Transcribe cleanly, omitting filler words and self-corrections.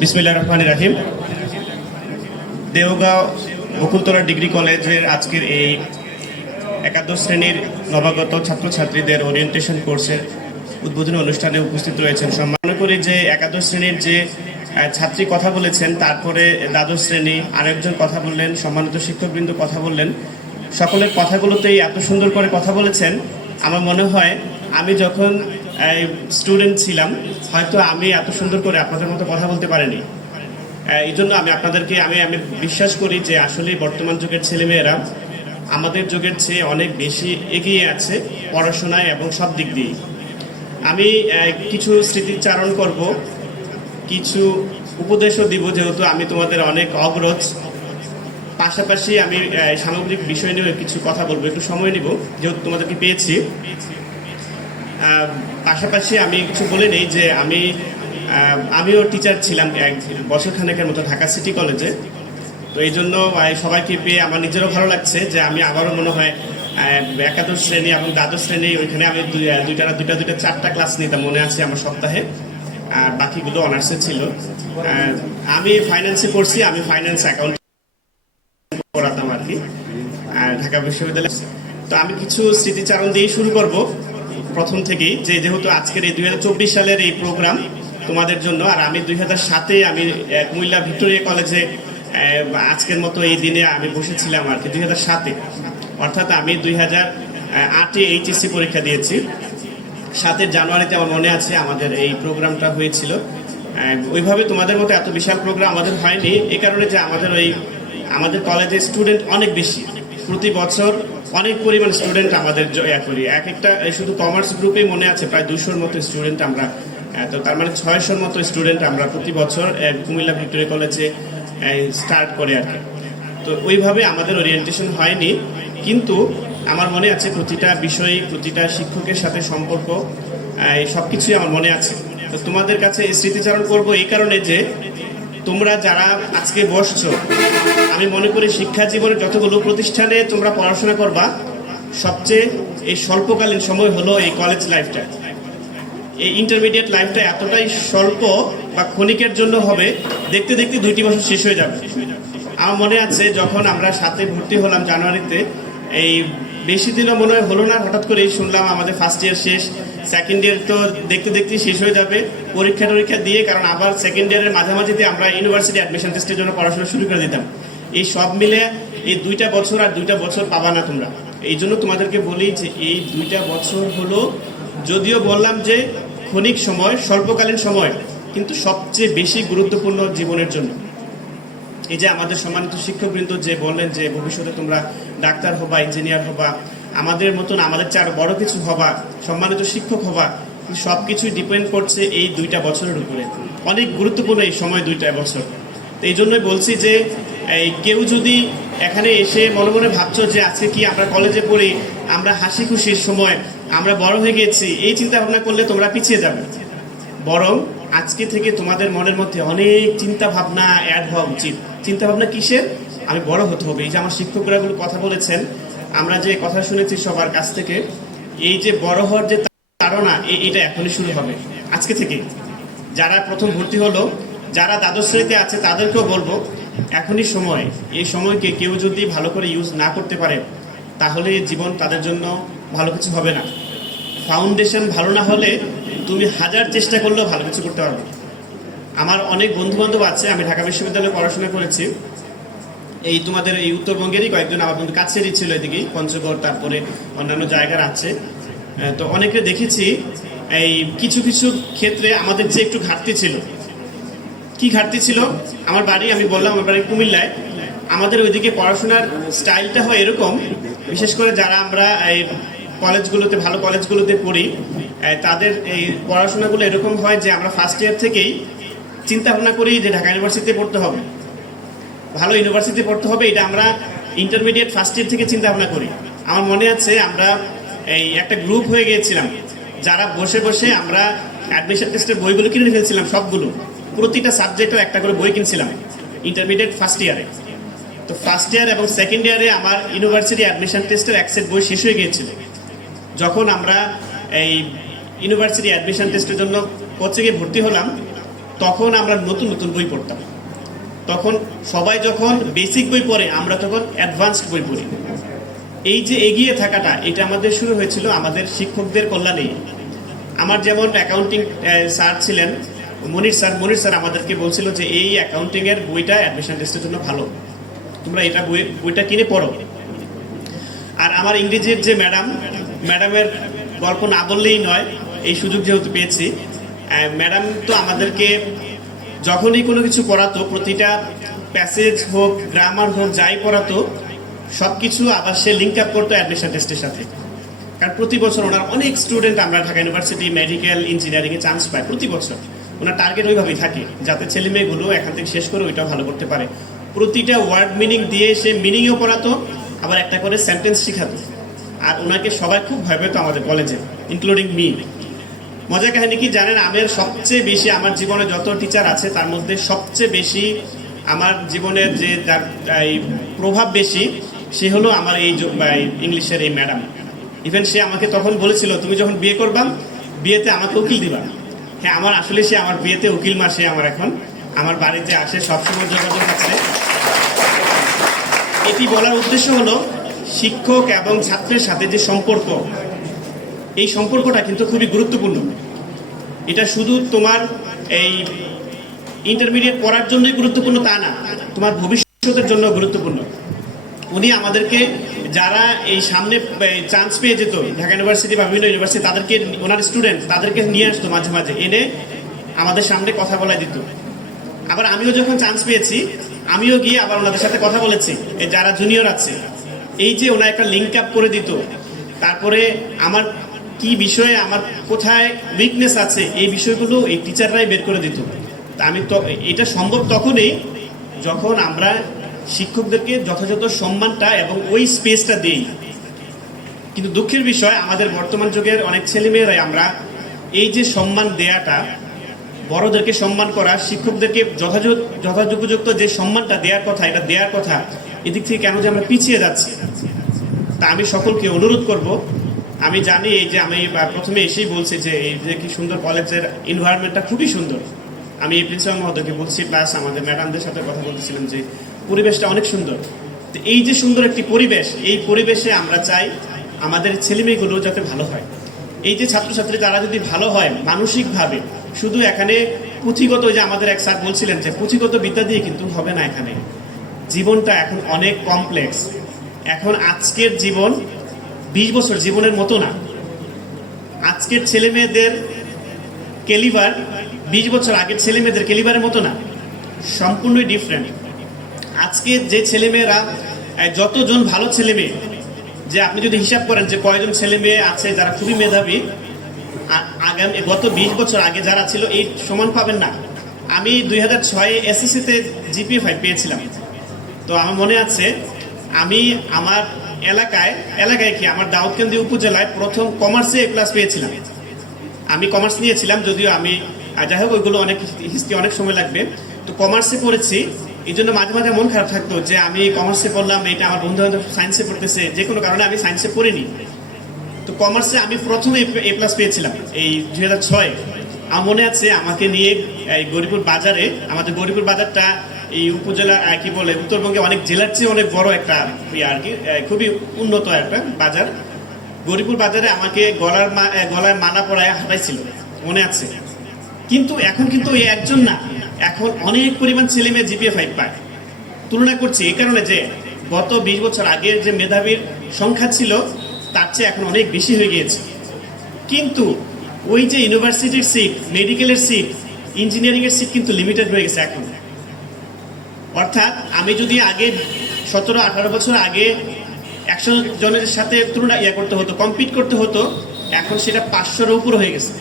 বিসমিল্লাহির রহমানির রহিম। দেওগাঁও বকুলতলা ডিগ্রি কলেজের আজকের এই একাদশ শ্রেণীর নবাগত ছাত্রছাত্রীদের ওরিয়েন্টেশন কোর্সের উদ্বোধনী অনুষ্ঠানে উপস্থিত রয়েছেন। সম্মান করি যে একাদশ শ্রেণীর যে ছাত্রী কথা বলেছেন, তারপরে দ্বাদশ শ্রেণী আরেকজন কথা বললেন, সম্মানিত শিক্ষকবৃন্দ কথা বললেন। সকলের কথাগুলোতেই এত সুন্দর করে কথা বলেছেন। আমার মনে হয় আমি যখন স্টুডেন্ট ছিলাম হয়তো আমি এত সুন্দর করে আপনাদের মতো কথা বলতে পারিনি। এই জন্য আমি আপনাদেরকে আমি বিশ্বাস করি যে আসলে বর্তমান যুগের ছেলেমেয়েরা আমাদের যুগের চেয়ে অনেক বেশি এগিয়ে আছে পড়াশোনায় এবং সব দিক দিয়ে। আমি কিছু স্মৃতিচারণ করব, কিছু উপদেশও দিব, যেহেতু আমি তোমাদের অনেক অগ্রজ। পাশাপাশি আমি সামগ্রিক বিষয় নিয়ে কিছু কথা বলবো, একটু সময় নিব যেহেতু তোমাদেরকে পেয়েছি। পাশাপাশি আমি কিছু বলে নেই যে আমিও টিচার ছিলাম এক বছরখানেকের মতো ঢাকা সিটি কলেজে। তো এই জন্য সবাইকে পেয়ে আমার নিজেরও ভালো লাগছে যে আমি আবারও মনে হয় একাদশ শ্রেণী এবং দ্বাদশ শ্রেণী ওইখানে আমি দুইটা চারটা ক্লাস নিতাম মনে আছে আমার সপ্তাহে, আর বাকিগুলো অনার্সে ছিল। আমি ফাইন্যান্সে পড়ছি, আমি ফাইন্যান্স অ্যাকাউন্ট পড়াতাম আর কি ঢাকা বিশ্ববিদ্যালয়ে। তো আমি কিছু স্মৃতিচারণ দিয়ে শুরু করব প্রথম থেকেই, যে যেহেতু আজকের এই 2024 সালের এই প্রোগ্রাম তোমাদের জন্য, আর আমি 2007-এ আমি কুমিল্লা ভিক্টোরিয়া কলেজে আজকের মতো এই দিনে আমি বসেছিলাম আর কি 2007-এ, অর্থাৎ আমি 2008-এ এইচএসসি পরীক্ষা দিয়েছি। 7 জানুয়ারিতে আমার মনে আছে আমাদের এই প্রোগ্রামটা হয়েছিল। ওইভাবে তোমাদের মতো এত বিশাল প্রোগ্রাম আমাদের হয়নি, এই কারণে যে আমাদের কলেজে স্টুডেন্ট অনেক বেশি। প্রতি বছর অনেক পরিমাণ স্টুডেন্ট আমাদের করি। এক একটা শুধু কমার্স গ্রুপেই মনে আছে প্রায় 200-র মতো স্টুডেন্ট আমরা, তো তার মানে 600-র মতো স্টুডেন্ট আমরা প্রতি বছর কুমিল্লা ভিক্টোরিয়া কলেজে স্টার্ট করে আর কি। তো ওইভাবে আমাদের ওরিয়েন্টেশন হয়নি, কিন্তু আমার মনে আছে প্রতিটা বিষয়, প্রতিটা শিক্ষকের সাথে সম্পর্ক, সব কিছুই আমার মনে আছে। তো তোমাদের কাছে স্মৃতিচারণ করব এই কারণে যে তোমরা যারা আজকে বসছো, আমি মনে করি শিক্ষা জীবনের যতগুলো প্রতিষ্ঠানে তোমরা পড়াশোনা করবা, সবচেয়ে এই স্বল্পকালীন সময় হলো এই কলেজ লাইফটা। এই ইন্টারমিডিয়েট লাইফটা এতটাই স্বল্প বা ক্ষণিকের জন্য হবে, দেখতে দেখতে 2টি বছর শেষ হয়ে যাবে। আমার মনে আছে যখন আমরা 7-এ ভর্তি হলাম জানুয়ারিতে, এই বেশি দিনও মনে হয় হলো না, হঠাৎ করেই শুনলাম আমাদের ফার্স্ট ইয়ার শেষ, সেকেন্ড ইয়ার তো দেখতে দেখতে শেষ হয়ে যাবে। পরীক্ষা দিয়ে, কারণ আবার সেকেন্ড ইয়ারের মাঝামাঝিতে আমরা ইউনিভার্সিটি অ্যাডমিশন টেস্টের জন্য পড়াশোনা শুরু করে দিতাম। এই সব মিলে এই 2টা বছর আর 2টা বছর পাবা না তোমরা। এই জন্য তোমাদেরকে বলি যে এই 2টা বছর হলো, যদিও বললাম যে ক্ষণিক সময়, স্বল্পকালীন সময়, কিন্তু সবচেয়ে বেশি গুরুত্বপূর্ণ জীবনের জন্য। এই যে আমাদের সম্মানিত শিক্ষকবৃন্দ যে বললেন যে ভবিষ্যতে তোমরা ডাক্তার হবা, ইঞ্জিনিয়ার হবা, আমাদের মতন আমাদের চেয়ে আরো বড় কিছু হবা, সম্মানিত শিক্ষক হবা, সব কিছুই ডিপেন্ড করছে এই 2টা বছরের উপরে। অনেক গুরুত্বপূর্ণ এই সময় 2টা বছর। তো এই জন্যই বলছি যে কেউ যদি এখানে এসে মনে মনে ভাবছো যে আজকে কি আমরা কলেজে পড়ি, আমরা হাসি খুশির সময়, আমরা বড় হয়ে গেছি, এই চিন্তা ভাবনা করলে তোমরা পিছিয়ে যাবে। বরং আজকে থেকে তোমাদের মনের মধ্যে অনেক চিন্তা ভাবনা অ্যাড হওয়া উচিত। চিন্তা ভাবনা কিসের? আমি বড় হতে হবে। এই যে আমার শিক্ষকরা গুলো কথা বলেছেন, আমরা যে কথা শুনেছি সবার কাছ থেকে, এই যে বড় হওয়ার যে তাড়না, এটা এখনই শুরু হবে, আজকে থেকে। যারা প্রথম ভর্তি হলো, যারা দ্বাদশ শ্রেণীতে আছে, তাদেরকেও বলবো এখনই সময়। এই সময়কে কেউ যদি ভালো করে ইউজ না করতে পারে, তাহলে জীবন তাদের জন্য ভালো কিছু হবে না। ফাউন্ডেশন ভালো না হলে তুমি 1000 চেষ্টা করলেও ভালো কিছু করতে পারবে। আমার অনেক বন্ধু বান্ধব আছে, আমি ঢাকা বিশ্ববিদ্যালয়ে পড়াশোনা করেছি। এই তোমাদের এই উত্তরবঙ্গেরই কয়েকজন আমার বন্ধু কাছেরই ছিল, এদিকে পঞ্চগড়, তারপরে অন্যান্য জায়গার আছে। তো অনেকে দেখেছি এই কিছু কিছু ক্ষেত্রে আমাদের যে একটু ঘাটতি ছিল। কি ঘাটতি ছিল? আমার বাড়ি, আমি বললাম আমার বাড়ি কুমিল্লায়। আমাদের ওইদিকে পড়াশোনার স্টাইলটা হয় এরকম, বিশেষ করে যারা আমরা এই কলেজগুলোতে, ভালো কলেজগুলোতে পড়ি, তাদের এই পড়াশোনাগুলো এরকম হয় যে আমরা ফার্স্ট ইয়ার থেকেই চিন্তা ভাবনা করি যে ঢাকা ইউনিভার্সিটিতে পড়তে হবে, ভালো ইউনিভার্সিটিতে পড়তে হবে। এটা আমরা ইন্টারমিডিয়েট ফার্স্ট ইয়ার থেকে চিন্তা ভাবনা করি। আমার মনে আছে আমরা এই একটা গ্রুপ হয়ে গিয়েছিলাম, যারা বসে বসে আমরা অ্যাডমিশন টেস্টের বইগুলো কিনে ফেলছিলাম সবগুলো, প্রতিটা সাবজেক্টের একটা করে বই কিনছিলাম ইন্টারমিডিয়েট ফার্স্ট ইয়ারে। তো ফার্স্ট ইয়ার এবং সেকেন্ড ইয়ারে আমার ইউনিভার্সিটি অ্যাডমিশন টেস্টের এক সেট বই শেষ হয়ে গিয়েছিল। যখন আমরা এই ইউনিভার্সিটি অ্যাডমিশন টেস্টের জন্য কোচিংয়ে ভর্তি হলাম, তখন আমরা নতুন নতুন বই পড়তাম। তখন সবাই যখন বেসিক বই পড়ে, আমরা তখন অ্যাডভান্সড বই পড়ি। এই যে এগিয়ে থাকাটা, এটা আমাদের শুরু হয়েছিল আমাদের শিক্ষকদের কল্যাণে। আমার যেমন অ্যাকাউন্টিং স্যার ছিলেন মনির স্যার আমাদেরকে বলছিল যে এই অ্যাকাউন্টিংয়ের বইটা অ্যাডমিশন টেস্টের জন্য ভালো, তোমরা এটা বইটা কিনে পড়ো। আর আমার ইংরেজির যে ম্যাডামের গল্প না বললেই নয়, এই সুযোগ যেহেতু পেয়েছি, ম্যাডাম তো আমাদেরকে যখনই কোনো কিছু পড়াতো, প্রতিটা প্যাসেজ হোক, গ্রামার হোক, যাই পড়াতো সব কিছু আবার সে লিঙ্ক আপ করতো অ্যাডমিশন টেস্টের সাথে। কারণ প্রতি বছর ওনার অনেক স্টুডেন্ট আমরা ঢাকা ইউনিভার্সিটি মেডিকেল ইঞ্জিনিয়ারিংয়ে চান্স পায় প্রতি বছর। ওনার টার্গেট ওইভাবেই থাকে যাতে ছেলে মেয়েগুলো এখান থেকে শেষ করে ওইটাও ভালো করতে পারে। প্রতিটা ওয়ার্ড মিনিং দিয়ে সে মিনিংও পড়াতো, আবার একটা করে সেন্টেন্স শিখাতো। আর ওনাকে সবাই খুব ভয় পেত আমাদের কলেজে, ইনক্লুডিং মি। মজার কাহিনী কি জানেন, আমার সবচেয়ে বেশি, আমার জীবনে যত টিচার আছে তার মধ্যে সবচেয়ে বেশি আমার জীবনের যে যার প্রভাব বেশি, সে হলো আমার এই ইংলিশের এই ম্যাডাম। ইভেন সে আমাকে তখন বলেছিল, তুমি যখন বিয়ে করবা, বিয়েতে আমাকে উকিল দিবা। হ্যাঁ, আমার আসলে সে আমার বিয়েতে উকিল মা, সে আমার এখন আমার বাড়িতে আসে, সবসময় যোগাযোগ আছে। এটি বলার উদ্দেশ্য হলো শিক্ষক এবং ছাত্রের সাথে যে সম্পর্ক, এই সম্পর্কটা কিন্তু খুবই গুরুত্বপূর্ণ। এটা শুধু তোমার এই ইন্টারমিডিয়েট পড়ার জন্যই গুরুত্বপূর্ণ তা না, তোমার ভবিষ্যতের জন্য গুরুত্বপূর্ণ। উনি আমাদেরকে যারা এই সামনে চান্স পেয়ে যেত ঢাকা ইউনিভার্সিটি বা বিভিন্ন ইউনিভার্সিটি, তাদেরকে ওনার স্টুডেন্ট তাদেরকে নিয়ে আসতো মাঝে মাঝে, এনে আমাদের সামনে কথা বলা দিত। আবার আমিও যখন চান্স পেয়েছি, আমিও গিয়ে আবার ওনাদের সাথে কথা বলেছি, যারা জুনিয়র আছে। এই যে ওনার একটা লিঙ্ক আপ করে দিত, তারপরে আমার কি বিষয়ে আমার কোথায় উইকনেস আছে এই বিষয়গুলো এই টিচাররাই বের করে দিত। তা আমি তো এটা সম্ভব তখনই যখন আমরা শিক্ষকদেরকে যথাযথ সম্মানটা এবং ওই স্পেসটা দিই। কিন্তু দুঃখের বিষয়, আমাদের বর্তমান যুগের অনেক ছেলেমেয়েরাই আমরা এই যে সম্মান দেয়াটা, বড়দেরকে সম্মান করা, শিক্ষকদেরকে যথাযথোপযুক্ত যে সম্মানটা দেওয়ার কথা, এটা দেওয়ার কথা, এদিক থেকে কেন যে আমরা পিছিয়ে যাচ্ছি। তা আমি সকলকে অনুরোধ করব, আমি জানি এই যে আমি প্রথমে এসেই বলছি যে এই যে কি সুন্দর কলেজের এনভায়রনমেন্টটা খুবই সুন্দর। আমি এই প্রিন্সিপাল মহোদয়কে বলছি, প্লাস আমাদের ম্যাডামদের সাথে কথা বলতেছিলাম যে পরিবেশটা অনেক সুন্দর। তো এই যে সুন্দর একটি পরিবেশ, এই পরিবেশে আমরা চাই আমাদের ছেলেমেয়েগুলো যাতে ভালো হয়। এই যে ছাত্রছাত্রী তারা যদি ভালো হয় মানসিকভাবে, শুধু এখানে পুঁথিগত, যে আমাদের এক স্যার বলছিলেন যে পুঁথিগত বিদ্যা দিয়ে কিন্তু হবে না। এখানে জীবনটা এখন অনেক কমপ্লেক্স। এখন আজকের জীবন 20 বছর জীবনের মতো না। আজকের ছেলে মেয়েদের ক্যালিবার 20 বছর আগের ছেলে মেয়েদের ক্যালিবারের মতো না, সম্পূর্ণই ডিফারেন্ট। আজকে যে ছেলেমেয়েরা, যতজন ভালো ছেলে মেয়ে, যে আপনি যদি হিসাব করেন যে কয়জন ছেলে মেয়ে আছে যারা খুবই মেধাবী, আগামী গত 20 বছর আগে যারা ছিল এই সমান পাবেন না। আমি 2006 এসএসসিতে জিপিএ 5 পেয়েছিলাম। তো আমার মনে আছে, আমি আমার এলাকায় কি আমার দাউদকান্দি উপজেলায় প্রথম কমার্সে A+ পেয়েছিলাম। আমি কমার্স নিয়েছিলাম, যদিও আমি যাই হোক ওইগুলো অনেক হিস্ট্রি, অনেক সময় লাগবে। তো কমার্সে পড়েছি, এই জন্য মাঝে মাঝে মন খারাপ থাকতো যে আমি কমার্সে পড়লাম, এটা আমার বন্ধু বান্ধব সায়েন্সে পড়তেছে, যে কোনো কারণে আমি সায়েন্সে পড়িনি। তো কমার্সে আমি প্রথমে A+ পেয়েছিলাম এই 2006। আমার মনে আছে আমাকে নিয়ে এই গরিপুর বাজারে, আমাদের গরিপুর বাজারটা এই উপজেলা কি বলে উত্তরবঙ্গে অনেক জেলার চেয়ে অনেক বড় একটা আর কি, খুবই উন্নত একটা বাজার। গরিপুর বাজারে আমাকে গলায় মালা পরায় হাঁটাইছিল, মনে আছে। কিন্তু এখন কিন্তু এই একজন না, এখন অনেক পরিমাণ ছেলে মেয়ে জিপিএ 5 পায়। তুলনা করছি এই কারণে যে গত 20 বছর আগের যে মেধাবীর সংখ্যা ছিল তার চেয়ে এখন অনেক বেশি হয়ে গিয়েছে। কিন্তু ওই যে ইউনিভার্সিটির সিট, মেডিকেলের সিট, ইঞ্জিনিয়ারিংয়ের সিট কিন্তু লিমিটেড হয়ে গেছে এখন। অর্থাৎ আমি যদি আগে 17-18 বছর আগে 100 জনের সাথে তুলনা করতে হতো, কম্পিট করতে হতো, এখন সেটা 500-এর উপর হয়ে গেছে।